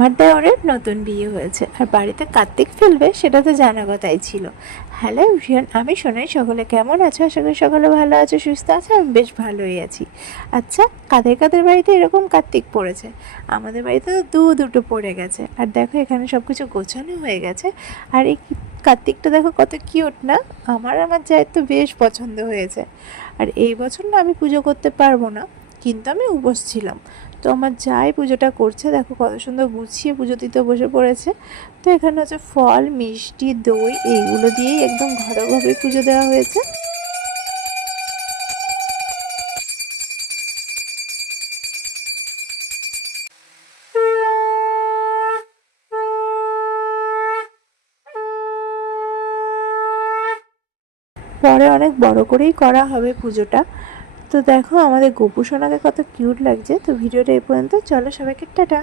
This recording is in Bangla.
আমার দেওরের নতুন বিয়ে হয়েছে আর বাড়িতে কার্তিক ফেলবে সেটা তো জানা কথাই ছিল। হ্যালো এভরিওয়ান, আমি শোনাই সকলে কেমন আছো? আশা করি সকলে ভালো আছো, সুস্থ আছো। আমি বেশ ভালোই আছি। আচ্ছা, কাদের কাদের বাড়িতে এরকম কার্তিক পড়েছে? আমাদের বাড়িতে তো দুটো পড়ে গেছে। আর দেখো এখানে সব কিছু গোছানো হয়ে গেছে। আর এই কার্তিকটা দেখো কত কিউট না? আমার জায়ের তো বেশ পছন্দ হয়েছে। আর এই বছর না আমি পুজো করতে পারবো না, কিন্তু আমি উপোস ছিলাম। তো আমার যাই পুজোটা করছে, দেখো কত সুন্দর গুছিয়ে পুজো দিতে বসে পড়েছে। তো এখানে হচ্ছে ফল, মিষ্টি, দই এইগুলো দিয়েই একদম ঘরোয়াভাবে পুজো দেওয়া হয়েছে। পরে অনেক বড় করেই করা হবে পুজোটা। তো দেখো আমাদের গোপু সোনাকে কত কিউট লাগছে। তো ভিডিওটা এই পর্যন্ত, চলো সবাইকে টাটা।